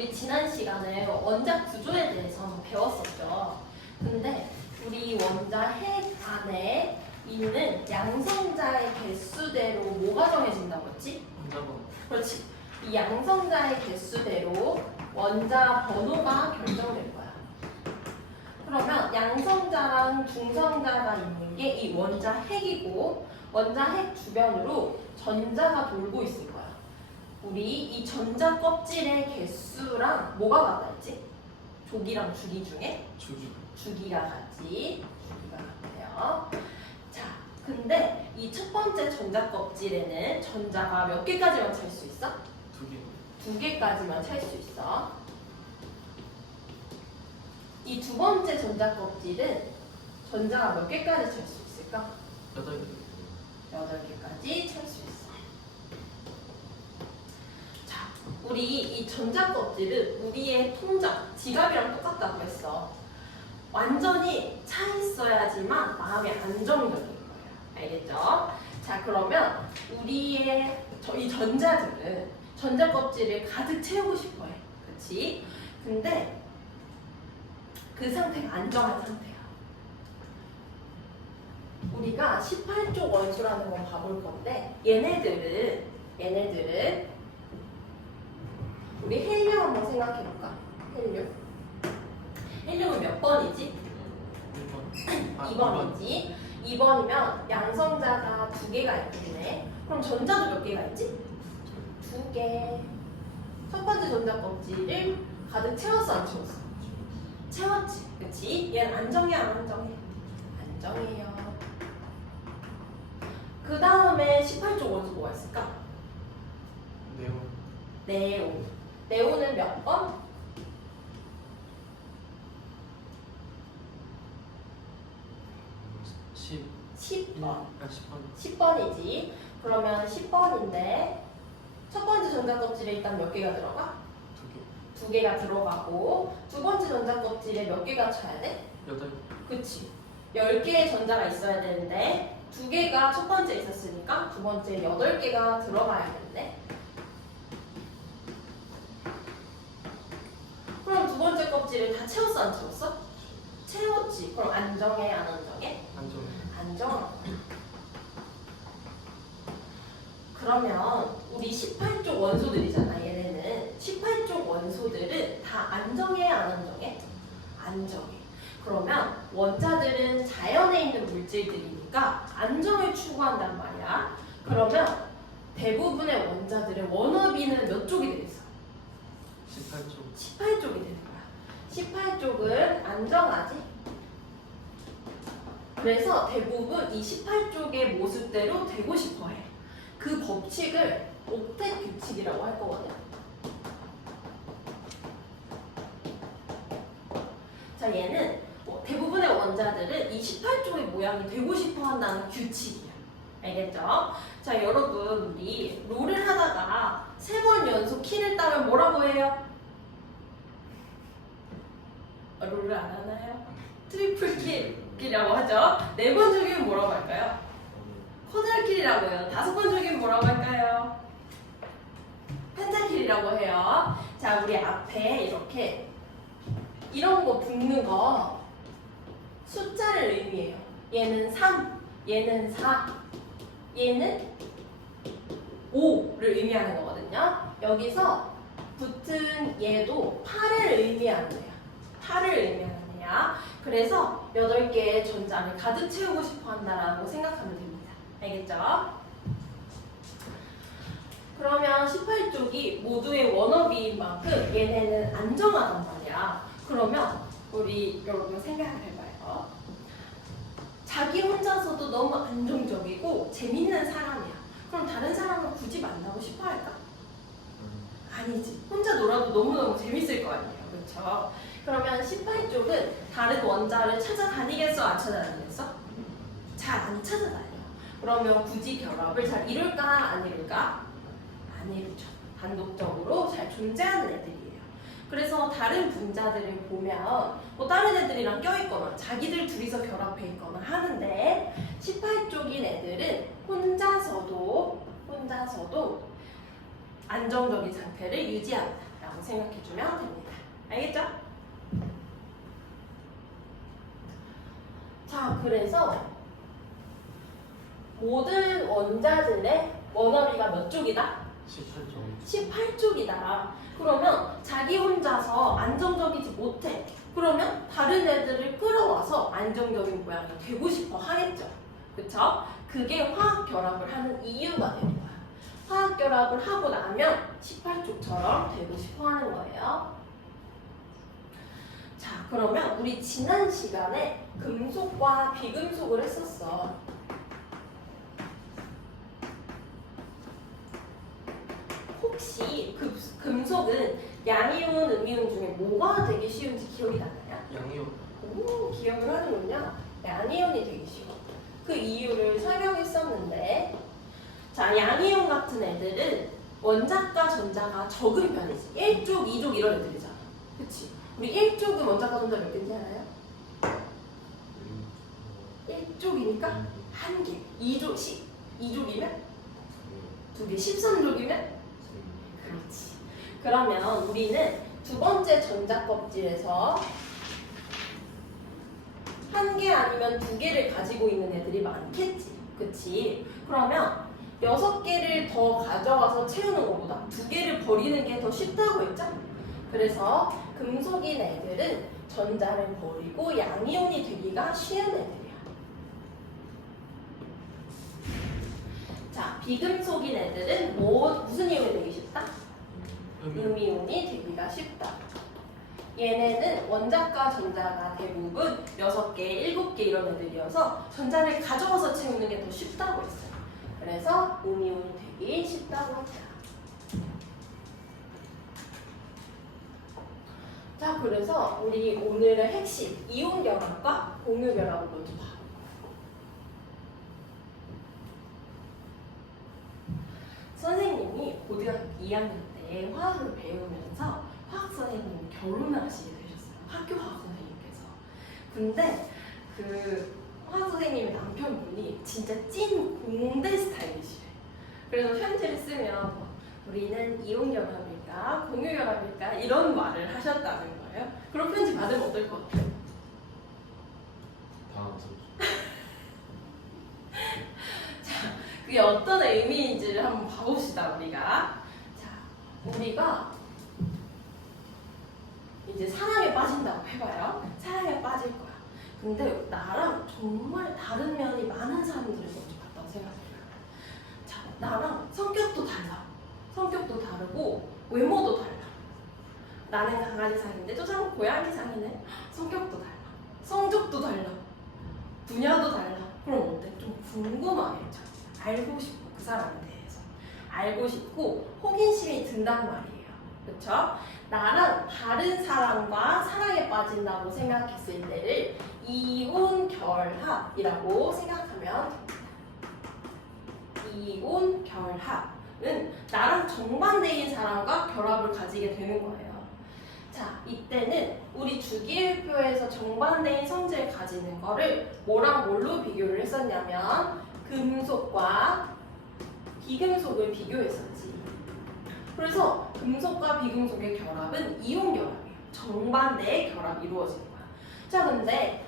우리 지난 시간에 원자 구조에 대해서 한번 배웠었죠. 근데 우리 원자 핵 안에 있는 양성자의 개수대로 뭐가 정해진다고 했지? 원자번호. 그렇지. 이 양성자의 개수대로 원자 번호가 결정될 거야. 그러면 양성자랑 중성자가 있는 게 이 원자 핵이고, 원자 핵 주변으로 전자가 돌고 있을 거야. 우리 이 전자 껍질의 개수랑 뭐가 같았지? 조기랑 주기 중에 주기. 주기가 같지. 주기가 같아요. 자, 근데 이 첫 번째 전자 껍질에는 전자가 몇 개까지만 찰 수 있어? 두 개. 두 개까지만 찰 수 있어. 이 두 번째 전자 껍질은 전자가 몇 개까지 찰 수 있을까? 8개. 8개까지 찰 수 있어. 자, 우리 이 전자 껍질은 우리의 통장, 지갑이랑 똑같다고 했어. 완전히 차 있어야지만 마음이 안정적인 거예요. 알겠죠? 자, 그러면 우리의 이 전자들은 전자 껍질을 가득 채우고 싶어 해. 그치? 근데 그 상태가 안정한 상태야. 우리가 18쪽 원소라는 걸 봐볼 건데 얘네들은 우리 헬륨 한번 생각해 볼까? 헬륨은 몇 번이지? 1번. 2번이지. 2번이면 양성자가 두 개가 있겠네. 그럼 전자도 몇 개가 있지? 두 개. 첫 번째 전자 껍질을 가득 채웠어, 안 채웠어? 채웠지. 그치? 얘는 안정해, 안 안정해? 안정해요. 그 다음에 18쪽 원소 뭐가 있을까? 네온. 네온. 네온은 몇 번? 10번. 10번. 10번이지. 그러면 10번인데 첫 번째 전자 껍질에 일단 몇 개가 들어가? 두 개. 두 개가 들어가고 두 번째 전자 껍질에 몇 개가 쳐야 돼? 8개. 그치. 10개의 전자가 있어야 되는데 두 개가 첫 번째 있었으니까 두 번째 8개가 들어가야겠네. 그럼 두 번째 껍질을 다 채웠어, 안 채웠어? 채웠지. 그럼 안정해, 안 안정해? 안정. 안정한 거야. 그러면 우리 18쪽 원소들이잖아. 얘네는 18쪽 원소들은 다 안정해, 안 안정해? 안정해. 그러면 원자들은 자연에 있는 물질들이니까 안정을 추구한단 말이야. 그러면 대부분의 원자들의 원어비는 몇 쪽이 되겠어? 18쪽. 18쪽이 되는 거야. 18쪽은 안정하지? 그래서 대부분 이 18쪽의 모습대로 되고 싶어 해. 그 법칙을 옥텟 규칙이라고 할 거거든. 자, 얘는 대부분의 원자들은 이 18쪽의 모양이 되고 싶어 한다는 규칙이야. 알겠죠? 자, 여러분, 우리 롤을 하다가 3번 연속 키를 따면 뭐라고 해요? 롤을 안 하나요? 트리플 킬이라고 하죠. 4번 중이면 뭐라고 할까요? 쿼드라킬이라고 해요. 5번 중이면 뭐라고 할까요? 펜타킬이라고 해요. 자, 우리 앞에 이렇게 이런 거 붙는 거 숫자를 의미해요. 얘는 3, 얘는 4, 얘는 5를 의미하는 거거든요. 여기서 붙은 얘도 8을 의미하는 애야. 8을 의미하는 애야. 그래서 8개의 전자를 가득 채우고 싶어 한다라고 생각하면 됩니다. 알겠죠? 그러면 18쪽이 모두의 원어비인 만큼 얘네는 안정하단 말이야. 그러면 우리 여러분 생각해봐요. 자기 혼자서도 너무 안정적이고 재밌는 사람이야. 그럼 다른 사람은 굳이 만나고 싶어 할까? 아니지. 혼자 놀아도 너무너무 재밌을 거 아니에요. 그렇죠? 그러면 18쪽은 다른 원자를 찾아다니겠어? 안 찾아다니겠어? 잘 안 찾아다녀. 그러면 굳이 결합을 잘 이룰까? 안 이룰까? 안 이루죠. 단독적으로 잘 존재하는 애들이에요. 그래서 다른 분자들을 보면 뭐 다른 애들이랑 껴있거나 자기들 둘이서 결합해 있거나 하는데 18쪽인 애들은 혼자서도 안정적인 상태를 유지한다라고 라고 생각해주면 됩니다. 알겠죠? 자, 그래서 모든 원자들의 원어비가 몇 쪽이다? 18쪽. 18쪽이다. 그러면 자기 혼자서 안정적이지 못해. 그러면 다른 애들을 끌어와서 안정적인 모양이 되고 싶어 하겠죠. 그쵸? 그게 화학 결합을 하는 이유가 되는 거야. 화학 결합을 하고 나면 18쪽처럼 되고 싶어 하는 거예요. 자, 그러면 우리 지난 시간에 금속과 비금속을 했었어. 혹시 금속은 양이온, 음이온 중에 뭐가 되기 쉬운지 기억이 나나요? 양이온. 오, 기억을 하는군요. 양이온이 되기 쉬워. 그 이유를 설명했었는데, 자, 양이온 같은 애들은 원자과 전자가 적은 편이지. 1쪽, 2쪽 이런 애들이잖아. 그치? 우리 1쪽은 원자과 전자 몇 개인지 알아요? 1쪽이니까 한 개. 2쪽, 2쪽이면? 두 개. 13쪽이면? 그렇지. 그러면 우리는 두 번째 전자 껍질에서 한 개 아니면 두 개를 가지고 있는 애들이 많겠지. 그치? 그러면 6개를 더 가져와서 채우는 것보다 2개를 버리는 게 더 쉽다고 했죠? 그래서 금속인 애들은 전자를 버리고 양이온이 되기가 쉬운 애들이야. 자, 비금속인 애들은 무슨 이온이 되기 쉽다? 음이온이 되기가 쉽다. 얘네는 원자과 전자가 대부분 6개, 7개 이런 애들이어서 전자를 가져와서 채우는 게 더 쉽다고 했어요. 그래서 음이온이 되기 쉽다고 했다. 자, 그래서 우리 오늘의 핵심 이온 결합과 공유 결합을 먼저 봐. 선생님이 고등학교 2학년 때 화학을 배우면서 화학 선생님이 결혼을 하시게 되셨어요. 학교 화학 선생님께서. 근데 그 화학 선생님의 남편분이 진짜 찐 공대 스타일이시래. 그래서 편지를 쓰면 뭐, 우리는 이온 결합일까 공유 결합일까 이런 말을 하셨다는 거예요. 그런 편지 받으면 어떨 것 같아요? 그게 어떤 의미인지를 한번 봐봅시다. 우리가 우리가 이제 사랑에 빠진다고 해봐요. 사랑에 빠질 거야. 근데 나랑 정말 다른 면이 많은 사람들을 먼저 봤다고 생각해요. 자, 나랑 성격도 달라. 성격도 다르고 외모도 달라. 나는 강아지상인데 저 사람은 고양이상이네. 성격도 달라. 성적도 달라. 분야도 달라. 그럼 어때? 좀 궁금하겠죠. 알고 싶고 그 사람에 대해서 알고 싶고 호기심이 든단 말이에요. 그쵸? 나랑 다른 사람과 사랑에 빠진다고 생각했을 때를 이온 결합이라고 생각하면 이온 결합은 나랑 정반대인 사람과 결합을 가지게 되는 거예요. 자, 이때는 우리 주기율표에서 정반대인 성질을 가지는 거를 뭐랑 뭘로 비교를 했었냐면 금속과 비금속을 비교했었지. 그래서 금속과 비금속의 결합은 이온 결합이에요. 정반대의 결합이 이루어지는 거야. 자, 근데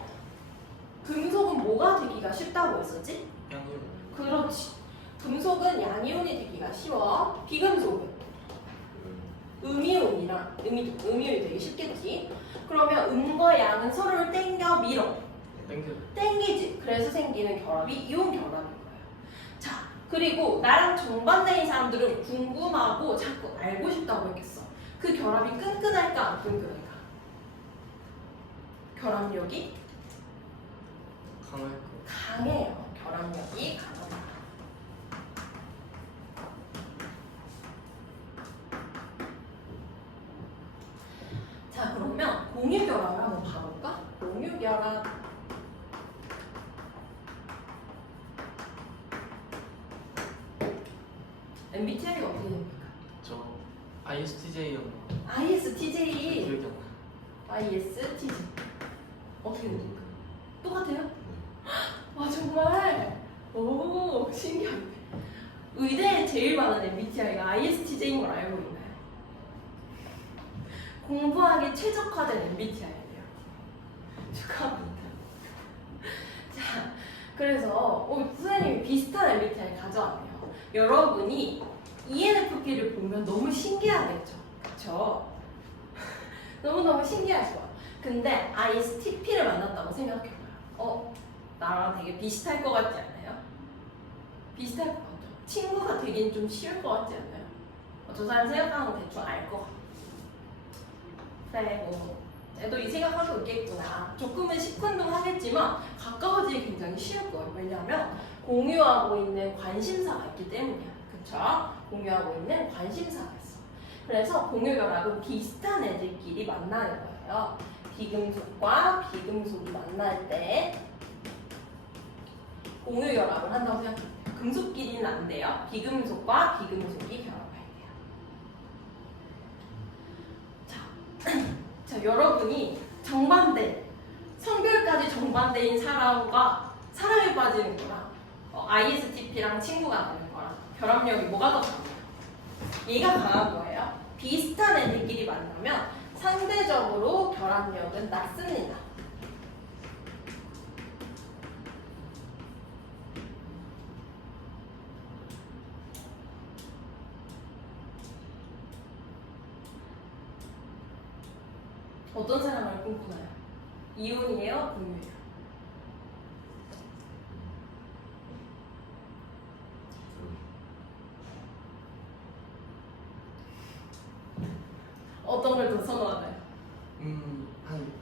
금속은 뭐가 되기가 쉽다고 했었지? 양이온. 그렇지. 금속은 양이온이 되기가 쉬워. 비금속은 음이온이랑 음이온이 되기 쉽겠지. 그러면 음과 양은 서로를 땡겨 밀어. 땡기지. 그래서 생기는 결합이 이온 결합인 거예요. 자, 그리고 나랑 정반대인 사람들은 궁금하고 자꾸 알고 싶다고 했겠어. 그 결합이 끈끈할까 안 끈끈할까? 결합력이 강할 거. 강해요. 결합력이 강합니다. 자, 그러면 공유 결합을 한번 봐볼까? 공유 결합. MBTI가 어떻게 됩니까? 저 ISTJ였나? ISTJ. 기억이 안 나. ISTJ. 어떻게 됩니까? 똑같아요? 와, 정말. 오, 신기하네. 의대에 제일 많은 MBTI가 ISTJ인 걸 알고 있나요? 공부하기 최적화된 MBTI예요. 축하합니다. 자, 그래서 선생님이 비슷한 MBTI 가져왔네요. 여러분이 ENFP를 보면 너무 신기하겠죠? 그쵸? 너무너무 신기하죠? 근데 ISTP를 만났다고 생각해봐요. 나랑 되게 비슷할 것 같지 않아요? 비슷할 것 같죠? 친구가 되긴 좀 쉬울 것 같지 않아요? 저 사람 생각하는 거 대충 알 것 같아요. 그래, 쟤도 이 생각하고 있겠구나. 조금은 시큰둥하겠지만 가까워지기 굉장히 쉬울 거예요. 왜냐하면 공유하고 있는 관심사가 있기 때문이야. 그쵸? 공유하고 있는 관심사가 있어. 그래서 공유결합은 비슷한 애들끼리 만나는 거예요. 비금속과 비금속이 만날 때 공유결합을 한다고 생각해요. 금속끼리는 안 돼요. 비금속과 비금속이 결합할 때요. 자, 여러분이 정반대, 성별까지 정반대인 사람과 사랑에 빠지는 거랑 ISTP랑 친구가 되는 거랑 결합력이 뭐가 더 강해요? 얘가 강한 거예요. 비슷한 애들끼리 만나면 상대적으로 결합력은 낮습니다. 어떤 사람을 꿈꾸나요? 이혼이에요? 분유예요? 어떤 걸 더 선호하나요? 한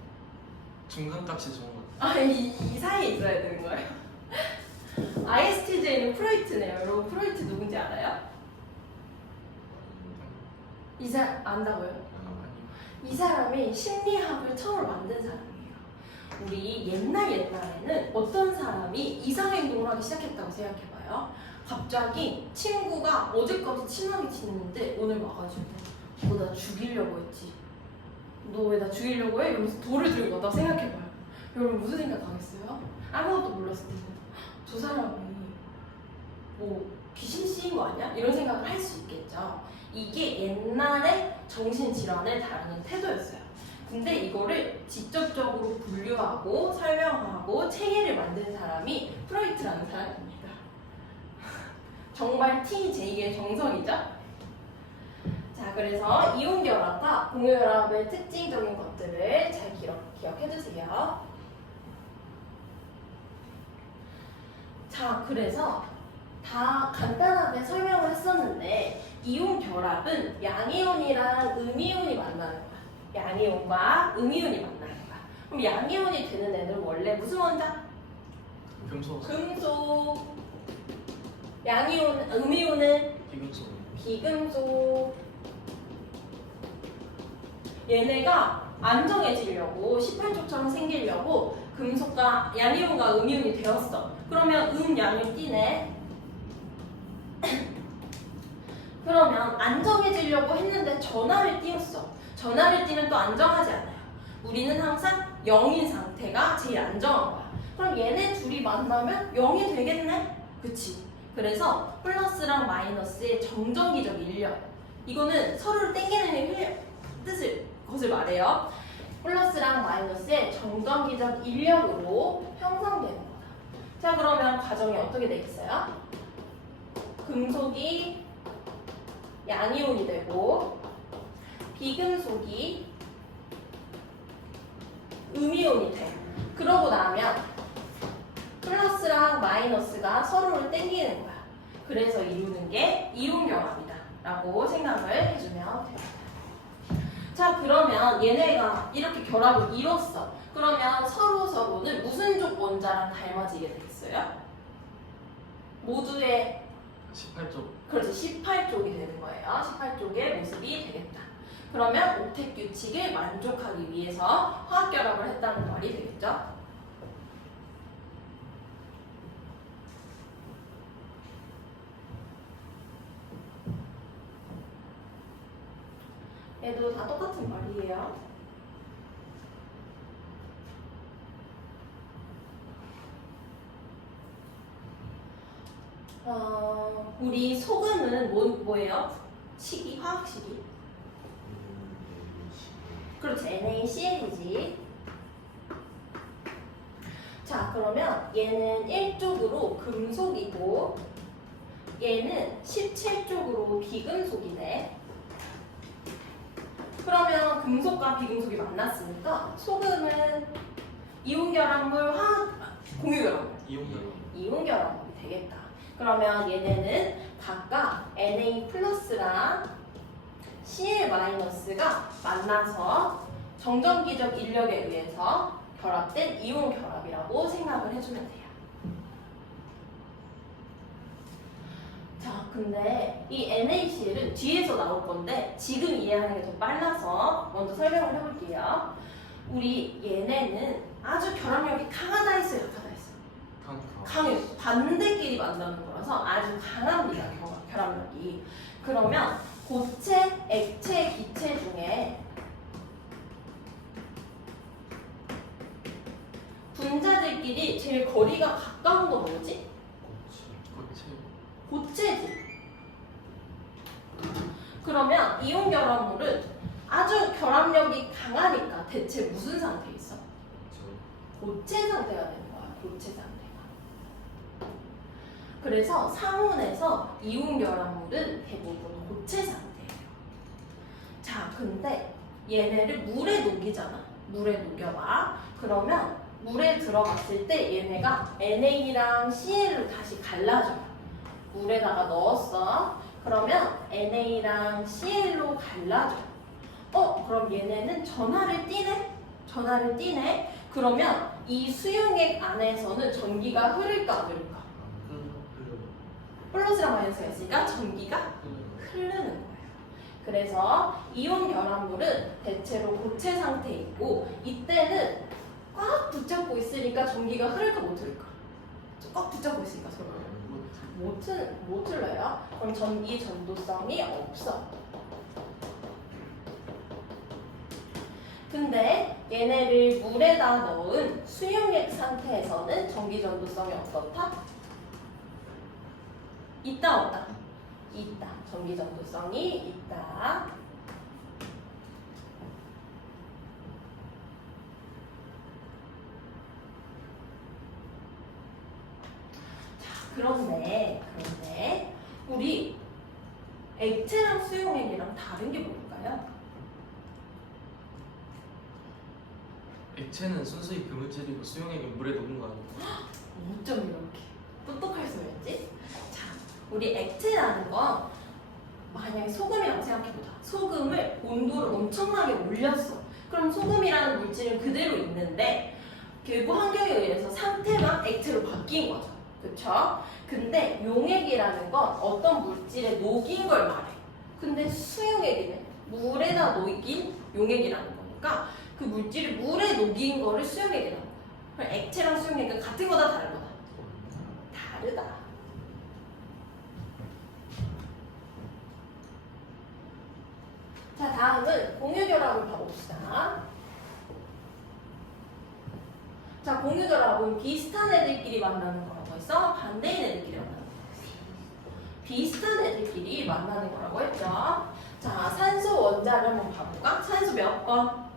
중간값이 좋은 것 같아요. 이 사이에 있어야 되는 거예요? ISTJ는 프로이트네요. 여러분 프로이트 누군지 알아요? 이 사람 안다고요? 이 사람이 심리학을 처음 만든 사람이에요. 우리 옛날에는 어떤 사람이 이상행동을 하기 시작했다고 생각해봐요. 갑자기 친구가 어제까지 친하게 지냈는데 오늘 와가지고 너 나 죽이려고 했지. 너 왜 나 죽이려고 해? 이러면서 돌을 들고 왔다고 생각해봐요. 여러분 무슨 생각하겠어요? 아무것도 몰랐을 때는 저 사람이 뭐 귀신 씌인 거 아니야? 이런 생각을 할 수 있겠죠. 이게 옛날에 정신질환을 다루는 태도였어요. 근데 이거를 직접적으로 분류하고 설명하고 체계를 만든 사람이 프로이트라는 사람입니다. 정말 TJ의 정석이죠? 자, 그래서 이온결합과 공유결합의 특징적인 것들을 잘 기억해두세요. 자, 그래서 다 간단하게 설명을 했었는데 이온결합은 양이온이랑 음이온이 만나는 거야. 양이온과 음이온이 만나는 거야. 그럼 양이온이 되는 애는 원래 무슨 원자? 금속. 금속. 양이온, 음이온은 비금속. 비금속. 얘네가 안정해지려고 18쪽처럼 생기려고 금속과 양이온과 음이온이 되었어. 그러면 양이 띄네. 그러면 안정해지려고 했는데 전하를 띄웠어. 전하를 띄면 또 안정하지 않아요. 우리는 항상 0인 상태가 제일 안정한 거야. 그럼 얘네 둘이 만나면 0이 되겠네? 그치? 그래서 플러스랑 마이너스의 정정기적 인력. 이거는 서로를 땡기는 것을 말해요. 플러스랑 마이너스의 정정기적 인력으로 형성되는 거다. 자, 그러면 과정이 어떻게 되겠어요? 금속이 양이온이 되고 비금속이 음이온이 돼. 그러고 나면 플러스랑 마이너스가 서로를 땡기는 거야. 그래서 이루는 게 이온결합이다 라고 생각을 해주면 됩니다. 자, 그러면 얘네가 이렇게 결합을 이뤘어. 그러면 서로는 무슨 쪽 원자랑 닮아지게 되겠어요? 모두의 18쪽. 그렇지, 18쪽이 되는 거예요. 18쪽의 모습이 되겠다. 그러면 옥텟 규칙을 만족하기 위해서 화학 결합을 했다는 말이 되겠죠. 얘도 다 똑같은 말이에요. 우리 소금은 뭐예요? 화학식이? 그렇지, NaCl이지. 자, 그러면 얘는 1쪽으로 금속이고 얘는 17쪽으로 비금속이네. 그러면 금속과 비금속이 만났으니까 소금은 이온결합물, 공유결합물, 이온결합물이 되겠다. 그러면 얘네는 각각 Na 플러스랑 Cl 마이너스가 만나서 정전기적 인력에 의해서 결합된 이온 결합이라고 생각을 해주면 돼요. 자, 근데 이 NaCl은 뒤에서 나올 건데 지금 이해하는 게 더 빨라서 먼저 설명을 해볼게요. 우리 얘네는 아주 결합력이 강하다 했어요, 약하다 했어요? 강해요. 반대끼리 만나는 거라서 아주 강합니다, 결합력이. 그러면 고체, 액체, 기체 중에 분자들끼리 제일 거리가 가까운 거 뭐지? 고체지. 그러면 이온 결합물은 아주 결합력이 강하니까 대체 무슨 상태에 있어? 고체 상태가 되는 거야. 고체 상태가. 그래서 상온에서 이온 결합물은 대부분 고체 상태예요. 자, 근데 얘네를 물에 녹이잖아. 물에 녹여봐. 그러면 물에 들어갔을 때 얘네가 NA랑 CL로 다시 갈라져요. 물에다가 넣었어. 그러면 NA랑 CL로 갈라져요. 그럼 얘네는 전하를 띠네? 전하를 띠네? 그러면 이 수용액 안에서는 전기가 흐를까 안 흐를까? 플러스랑 마이너스가 있으니까 전기가 흐르는 거예요. 그래서 이온 결합물은 대체로 고체 상태에 있고 이때는 꽉 붙잡고 있으니까 전기가 흐를까 못 흐를까? 꽉 붙잡고 있으니까 서로 못 흘러요. 그럼 전기 전도성이 없어. 근데 얘네를 물에다 넣은 수용액 상태에서는 전기 전도성이 어떻다? 있다 없다? 있다. 전기 전도성이 있다. 그런데 우리 액체랑 수용액이랑 다른 게 뭘까요? 액체는 순수히 그물질이고 수용액은 물에 녹는 거 아니에요? 어쩜 이렇게 똑똑할 수 있지? 자, 우리 액체라는 건 만약에 소금이라고 생각해보자. 소금을 온도를 엄청나게 올렸어. 그럼 소금이라는 물질은 그대로 있는데 결국 환경에 의해서 상태가 액체로 바뀐 거죠. 그쵸? 근데 용액이라는 건 어떤 물질에 녹인 걸 말해. 근데 수용액이네. 물에다 녹인 용액이라는 거니까 그 물질이 물에 녹인 거를 수용액이라는 거야. 그럼 액체랑 수용액은 같은 거다 다른 거다? 다르다. 자, 다음은 공유결합을 봐봅시다. 자, 공유결합은 비슷한 애들끼리 만나는 거라고 했어? 반대인 애들끼리 만나는 거라고 했어? 비슷한 애들끼리 만나는 거라고 했죠? 자, 산소 원자를 한번 봐볼까? 산소 몇 번?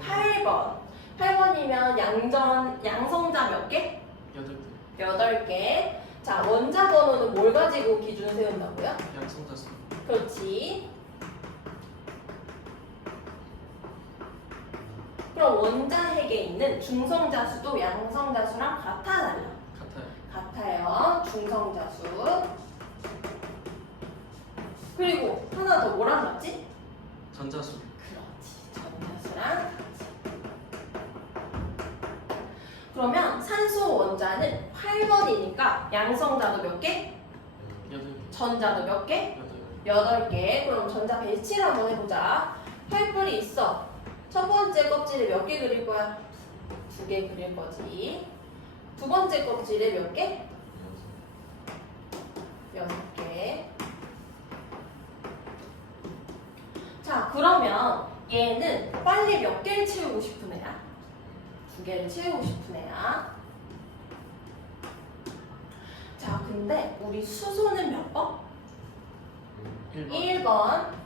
8번. 8번이면 양성자 몇 개? 8개. 8개. 자, 원자 번호는 뭘 가지고 기준 세운다고요? 양성자수. 그렇지. 그럼 원자핵에 있는 중성자수도 양성자수랑 같아 달라? 같아요. 중성자수. 그리고 하나 더 뭐랑 같지? 전자수. 그렇지. 전자수랑 같이. 그러면 산소 원자는 8번이니까 양성자도 몇 개? 8개. 전자도 몇 개? 8개. 8개. 그럼 전자 배치를 한번 해보자. 혈불이 있어. 첫 번째 껍질에 몇 개 그릴 거야? 2개 그릴 거지. 두 번째 껍질에 몇 개? 6개. 자, 그러면 얘는 빨리 몇 개를 채우고 싶은 애야? 2개를 채우고 싶은 애야. 자, 근데 우리 수소는 몇 번? 1번. 1번.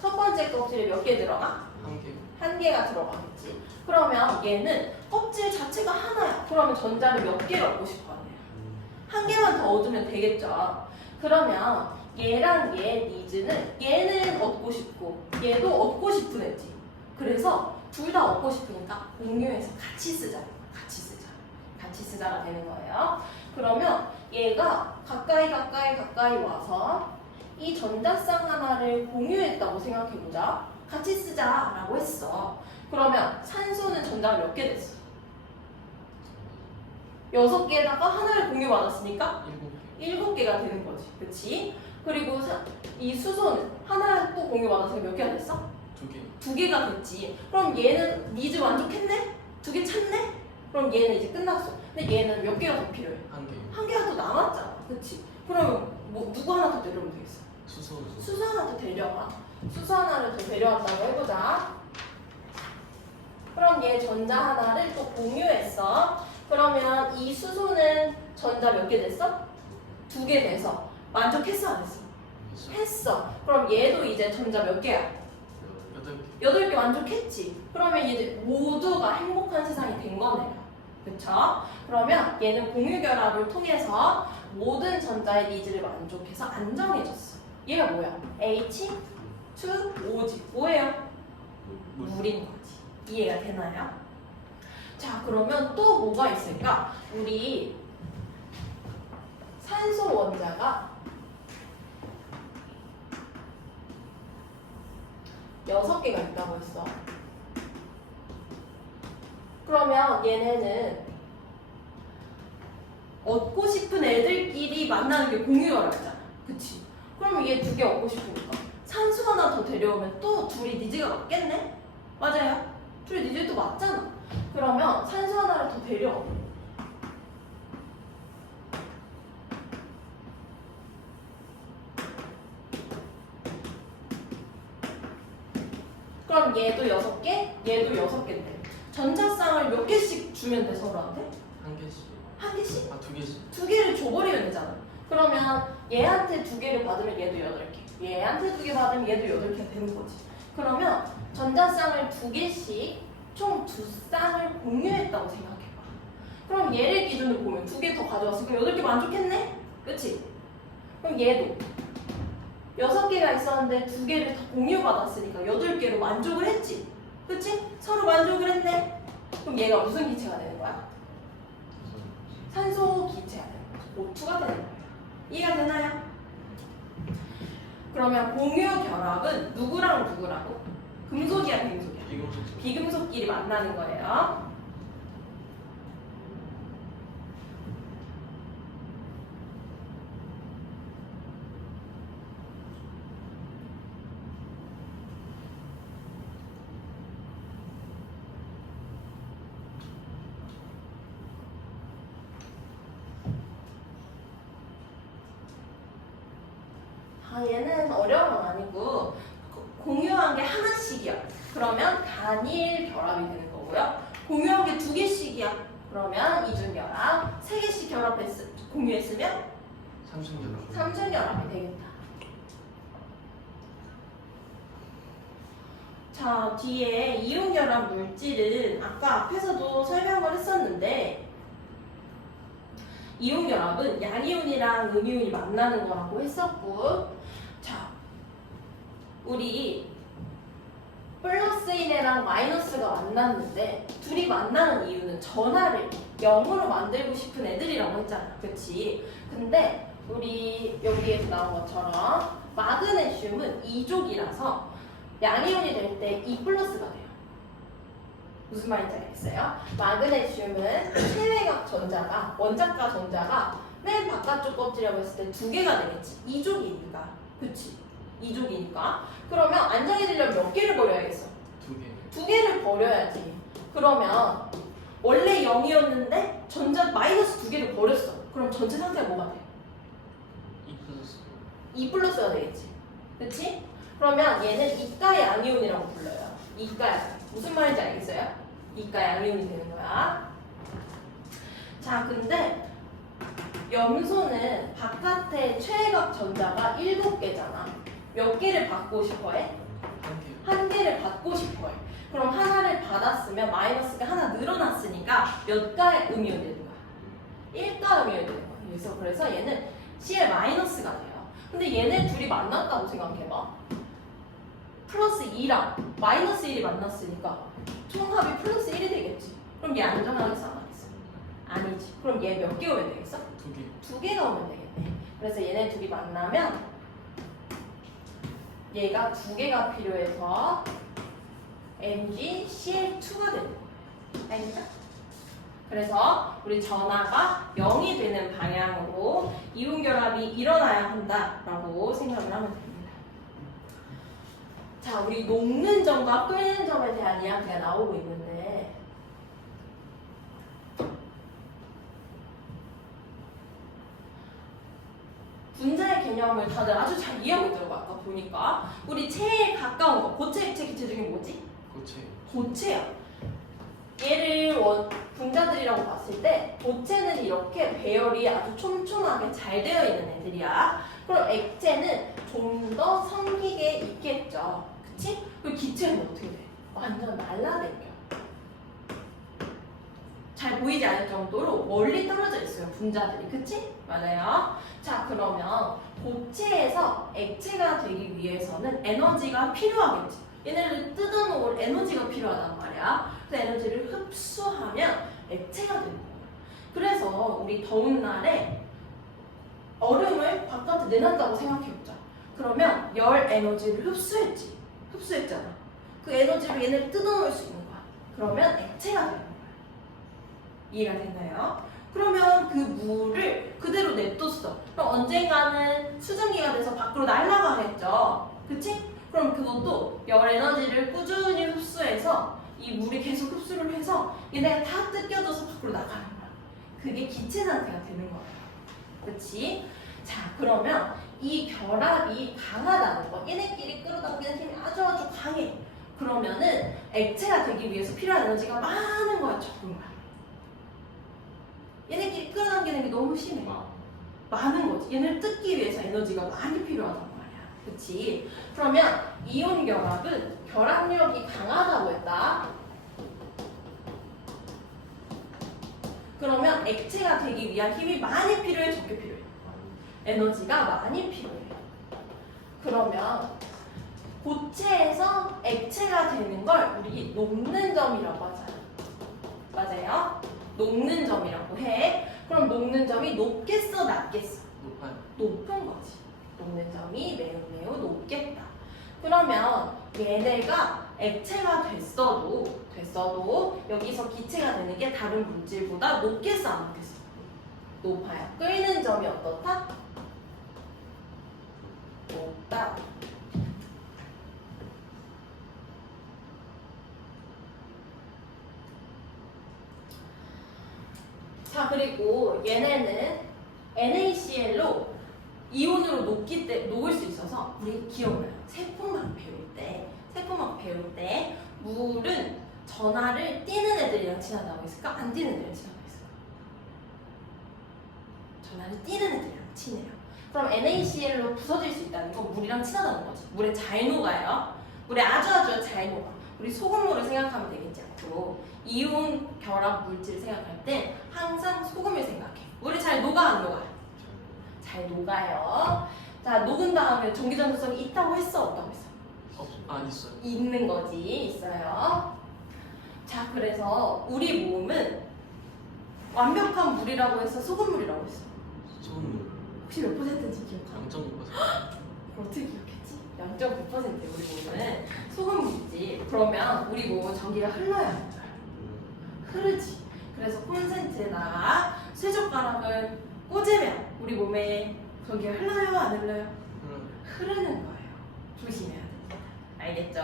첫 번째 껍질에 몇 개 들어가? 한 개. 한 개가 들어가겠지. 그러면 얘는 껍질 자체가 하나야. 그러면 전자를 몇 개를 얻고 싶어 하네요. 한 개만 더 얻으면 되겠죠. 그러면 얘랑 얘 니즈는 얘는 얻고 싶고 얘도 얻고 싶은 애지. 그래서 둘 다 얻고 싶으니까 공유해서 같이 쓰자. 같이 쓰자. 같이 쓰자가 되는 거예요. 그러면 얘가 가까이 와서 이 전자쌍 하나를 공유했다고 생각해보자. 같이 쓰자라고 했어. 그러면 산소는 전자가 몇 개 됐어? 6개에다가 하나를 공유받았으니까 7개가 되는 거지. 그치? 그리고 이 수소는 하나 또 공유받았으니까 몇 개가 됐어? 2개. 2개가 됐지. 그럼 얘는 니즈 만족했네? 2개 찾네? 그럼 얘는 이제 끝났어. 근데 얘는 몇 개가 더 필요해? 한 개. 한 개가 더 남았잖아. 그치? 그러면 뭐 누구 하나 더 데려오면 되겠어? 수소. 수소 하나 더 데려와. 수소 하나를 더 데려왔다고 해보자. 그럼 얘 전자 하나를 또 공유했어. 그러면 이 수소는 전자 몇 개 됐어? 2개 돼서 만족했어 안 했어? 했어. 그럼 얘도 이제 전자 몇 개야? 8개. 8개 만족했지. 그러면 이제 모두가 행복한 세상이 된 거네요. 그쵸? 그러면 얘는 공유 결합을 통해서 모든 전자의 니즈를 만족해서 안정해졌어. 얘가 뭐야? H2O지. 뭐예요? 물인 거지. 이해가 되나요? 자, 그러면 또 뭐가 있을까? 우리 산소 원자가 6개가 있다고 했어. 그러면 얘네는 얻고 싶은 애들끼리 만나는 게 공유결합이잖아. 그치? 그러면 얘 2개 얻고 싶으니까 산소 하나 더 데려오면 또 둘이 니즈가 맞겠네? 맞아요? 둘이 니즈 또 맞잖아. 그러면 산소 하나를 더 데려와. 그럼 얘도 6개, 얘도 6개인데 전자쌍을 몇 개씩 주면 돼 서로한테? 한 개씩. 한 개씩? 2개씩. 2개를 줘버리면 되잖아. 그러면 얘한테 2개를 받으면 얘도 8개, 얘한테 2개 받으면 얘도 8개가 되는 거지. 그러면 전자쌍을 2개씩 총 2쌍을 공유했다고 생각해봐. 그럼 얘를 기준으로 보면 2개 더 가져왔으니까 8개 만족했네? 그치? 그럼 얘도 6개가 있었는데 2개를 다 공유받았으니까 8개로 만족을 했지? 그치? 서로 만족을 했네? 그럼 얘가 무슨 기체가 되는 거야? 산소 기체가 되는 거죠. O2가 되는 거예요. 이해가 되나요? 그러면 공유 결합은 누구랑 누구라고? 금속이야, 비금속이야? 비금속. 비금속끼리 만나는 거예요. 얘는 어려운 건 아니고 공유한 게 하나씩이야. 그러면 단일 결합이 되는 거고요. 공유한 게 2개씩이야. 그러면 이중 결합. 3개씩 공유했으면 삼중결합. 삼중 결합이 되겠다. 자, 뒤에 이온 결합 물질은 아까 앞에서도 설명을 했었는데 이온 결합은 양이온이랑 음이온이 만나는 거라고 했었고, 자, 우리 플러스 1이랑 마이너스가 만났는데 둘이 만나는 이유는 전하를 0으로 만들고 싶은 애들이라고 했잖아. 그치? 근데 우리 여기에서 나온 것처럼 마그네슘은 2족이라서 양이온이 될 때 2 플러스가 돼요. 무슨 말인지 알겠어요? 마그네슘은 체외각 전자가, 원자가 전자가 맨 바깥쪽 껍질이라고 했을 때 2개가 되겠지. 2족이니까. 그치? 2족이니까. 그러면 안정해지려면 몇 개를 버려야겠어? 2개. 2개를 버려야지. 그러면 원래 0이었는데 전자 마이너스 2개를 버렸어. 그럼 전체 상태가 뭐가 돼? 2 플러스. 2 플러스가 되겠지. 그치? 그러면 얘는 이가 양이온이라고 불러요. 이가 양. 무슨 말인지 알겠어요? 이가 양이온이 되는 거야. 자, 근데 염소는 바깥에 최외각 전자가 7개잖아. 몇 개를 받고 싶어 해? 한 개요. 한 개를 받고 싶어요. 그럼 하나를 받았으면 마이너스가 하나 늘어났으니까 몇 가의 음이온이 되는 거야? 1가 음이온이 되는 거야. 그래서 얘는 Cl 마이너스가 돼요. 근데 얘네 둘이 만났다고 생각해봐. 플러스 2랑 마이너스 1이 만났으니까 총합이 플러스 1이 되겠지. 그럼 얘 안정하겠어 안 하겠어? 아니지. 그럼 얘 몇 개 오면 되겠어? 2개. 2개가 오면 되겠네. 그래서 얘네 둘이 만나면 얘가 2개가 필요해서 MgCl2가 되는 거예요. 알겠죠? 그래서 우리 전하가 0이 되는 방향으로 이온 결합이 일어나야 한다라고 생각을 하면 됩니다. 자, 우리 녹는 점과 끓는 점에 대한 이야기가 나오고 있는데 분자의 개념을 다들 아주 잘 이해하고 있더라고. 아까 보니까 우리 체에 가까운 거 고체, 액체, 기체 중에 뭐지? 고체. 고체야. 얘를 분자들이라고 봤을 때 고체는 이렇게 배열이 아주 촘촘하게 잘 되어 있는 애들이야. 그럼 액체는 좀 더 성기게 있겠죠. 그치? 그리고 기체는 어떻게 돼? 완전 말라댕겨. 잘 보이지 않을 정도로 멀리 떨어져 있어요. 분자들이. 그치? 맞아요. 자, 그러면 고체에서 액체가 되기 위해서는 에너지가 필요하겠지. 얘네를 뜯어놓을 에너지가 필요하단 말이야. 그래서 에너지를 흡수하면 액체가 되는 거야. 그래서 우리 더운 날에 얼음을 바깥에 내놨다고 생각해보자. 그러면 열 에너지를 흡수했지. 흡수했잖아. 그 에너지로 얘네를 뜯어놓을 수 있는 거야. 그러면 액체가 되는 거야. 이해가 됐나요? 그러면 그 물을 그대로 냅뒀어. 그럼 언젠가는 수증기가 돼서 밖으로 날아가겠죠. 그치? 그럼 그것도 열 에너지를 꾸준히 흡수해서 이 물이 계속 흡수를 해서 얘네가 다 뜯겨져서 밖으로 나가는 거야. 그게 기체 상태가 되는 거예요. 그치? 자, 그러면 이 결합이 강하다는 거. 얘네끼리 끌어당기는 힘이 아주 강해. 그러면은 액체가 되기 위해서 필요한 에너지가 많은 거야, 적은 거야. 얘네끼리 끌어당기는 게 너무 심해. 많은 거지. 얘네를 뜯기 위해서 에너지가 많이 필요하단 말이야. 그치? 그러면 이온 결합은 결합력이 강하다고 했다. 그러면 액체가 되기 위한 힘이 많이 필요해, 적게 필요해? 에너지가 많이 필요해. 그러면 고체에서 액체가 되는 걸 우리 녹는 점이라고 하잖아. 맞아요? 녹는 점이라고 해. 그럼 녹는 점이 높겠어, 낮겠어? 높아요. 높은 거지. 녹는 점이 매우 높겠다. 그러면 얘네가 액체가 됐어도 여기서 기체가 되는 게 다른 물질보다 높겠어, 안 높겠어? 높아요. 끓는 점이 어떻다? 높다. 자, 그리고 얘네는 NaCl로 이온으로 녹을 수 있어서 우리 기억나요? 세포막 배울 때 물은 전하를 띄는 애들이랑 친하다고 했을까? 안 띄는 애들이랑 친하다고 했을까? 전하를 띄는 애들이랑 친해요. 그럼 NaCl로 부서질 수 있다는 건 물이랑 친하다는 거지. 물에 잘 녹아요. 물에 아주 잘 녹아. 우리 소금물을 생각하면 되겠지 않고 이온 결합 물질을 생각할 때 항상 소금을 생각해. 물이 잘 녹아 안 녹아? 잘 녹아요. 자, 녹은 다음에 전기전도성이 있다고 했어, 없다고 했어? 있어요. 있는 거지, 있어요. 자, 그래서 우리 몸은 완벽한 물이라고 해서 소금물이라고 했어. 소금물. 혹시 몇 %인지 기억하나? 0.5%. 어떻게 기억했지? 0.9% 우리 몸은 소금물이지. 그러면 우리 몸은 전기가 흘러야 하는 거야. 흐르지. 그래서 콘센트에다가 쇠젓가락을 꽂으면 우리 몸에 전기가 흘러요, 안 흘러요? 흐르는 거예요. 조심해야 됩니다. 알겠죠?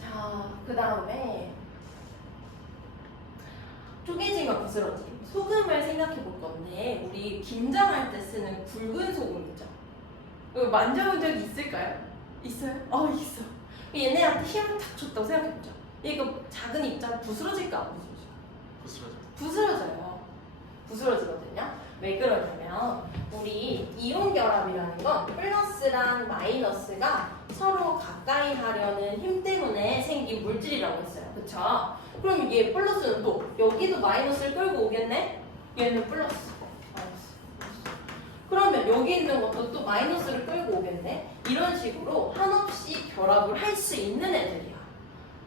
자, 그 다음에 쪼개짐과 부스러짐. 소금을 생각해 볼 건데 우리 김장할 때 쓰는 굵은 소금 있죠? 이거 만져본 적 있을까요? 있어요? 있어. 얘네한테 힘을 탁 줬다고 생각해 보자. 이거 작은 입자로 부스러질까 안 부스러질까? 부스러져. 부스러져요. 부스러지거든요. 왜 그러냐면 우리 이온 결합이라는 건 플러스랑 마이너스가 서로 가까이 하려는 힘 때문에 생긴 물질이라고 했어요. 그쵸? 그럼 얘 플러스는 또 여기도 마이너스를 끌고 오겠네? 얘는 플러스. 마이너스. 그러면 여기 있는 것도 또 마이너스를 끌고 오겠네? 이런 식으로 한없이 결합을 할 수 있는 애들이야.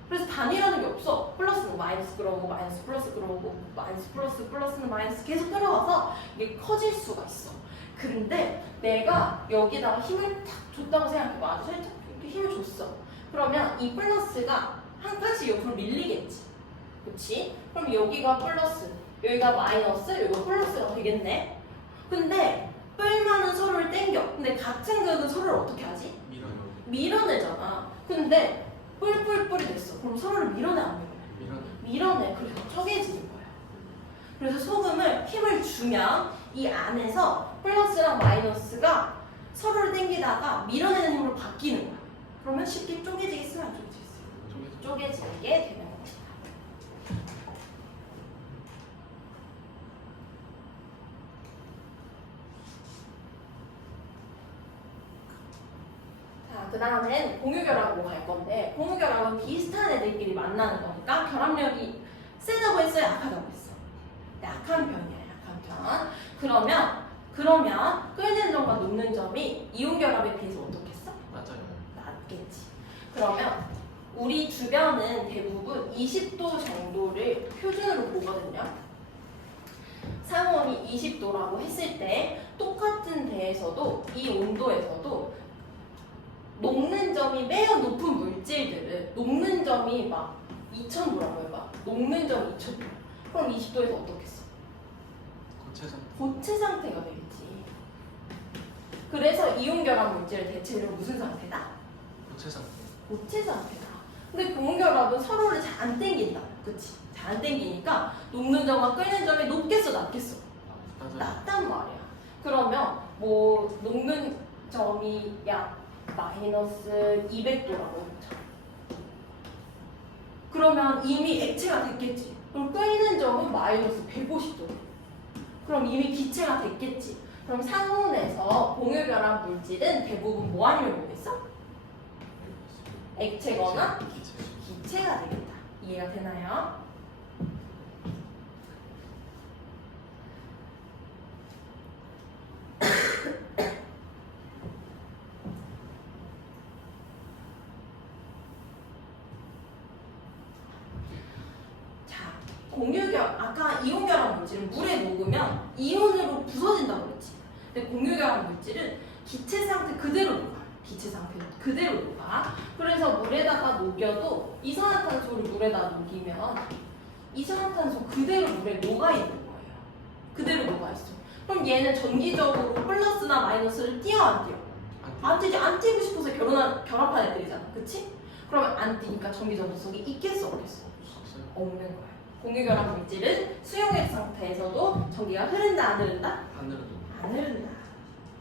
그래서 단위라는 게 없어. 플러스는 마이너스 끌어오고 마이너스 플러스 끌어오고 마이너스 플러스 플러스는 마이너스 계속 끌어와서 이게 커질 수가 있어. 근데 내가 여기다가 힘을 탁 줬다고 생각해봐. 아주 살짝 이렇게 힘을 줬어. 그러면 이 플러스가 한 칸씩 옆으로 밀리겠지. 그치? 그럼 여기가 플러스, 여기가 마이너스, 여기가 플러스가 되겠네. 근데 뿔만은 서로를 땡겨. 근데 같은 극은 서로를 어떻게 하지? 밀어요. 밀어내잖아. 근데 뿔뿔뿔이 됐어. 그럼 서로를 밀어내 안 밀어내? 밀어요. 밀어내. 그래서 쪼개지는 거야. 그래서 소금을 힘을 주면 이 안에서 플러스랑 마이너스가 서로를 당기다가 밀어내는 힘으로 바뀌는 거야. 그러면 쉽게 쪼개지겠어요? 안 쪼개지겠어요? 쪼개지게 되는 겁니다. 자, 그 다음엔 공유결합으로 갈 건데 공유결합은 비슷한 애들끼리 만나는 거니까 결합력이 세다고 했어요? 약하다고 했어? 약한 편이야. 약한 편. 그러면 끓는 점과 녹는 점이 이온 결합에 비해서 어떻겠어? 맞아요. 낮겠지. 그러면 우리 주변은 대부분 20도 정도를 표준으로 보거든요. 상온이 20도라고 했을 때 똑같은 데에서도 이 온도에서도 녹는 점이 매우 높은 물질들은 녹는 점이 막 2000도라고 해봐. 녹는 점 2000도. 그럼 20도에서 어떻겠어? 고체상. 고체 상태가 되겠지. 그래서 이온 결합 물질을 대체로 무슨 상태다? 고체상. 고체 상태다. 근데 고온결합은 서로를 잘 안 땡긴다. 그치? 잘 안 땡기니까 녹는 점과 끓는 점이 높겠어, 낮겠어? 맞아요. 낮단 말이야. 그러면 뭐 녹는 점이 약 마이너스 200도라고 했죠. 그러면 이미 액체가 됐겠지. 그럼 끓는 점은 마이너스 150도. 그럼 이미 기체가 됐겠지. 그럼 상온에서 공유결합 물질은 대부분 뭐 아니면 뭐겠어? 액체거나 기체. 기체가 되겠다. 이해가 되나요? 자, 아까 이온결합 물질은 물에 녹으면 이온으로 부서진다고 그랬지. 근데 공유결합 물질은 기체 상태 그대로 녹아. 기체 상태 그대로 녹아. 그래서 물에다가 녹여도 이산화탄소를 물에다 녹이면 이산화탄소 그대로 물에 녹아 있는 거예요. 그대로 녹아 있어. 그럼 얘는 전기적으로 플러스나 마이너스를 띄어 안 띄어? 안 띄지. 안 띄고 싶어서 결합한 애들이잖아. 그치? 그러면 안 띄니까 전기 전도성이 있겠어 없겠어? 없어요. 없는 거야. 공유결합 물질은 수용액 상태에서도 전기가 흐른다 안 흐른다? 하늘은 안 흐른다.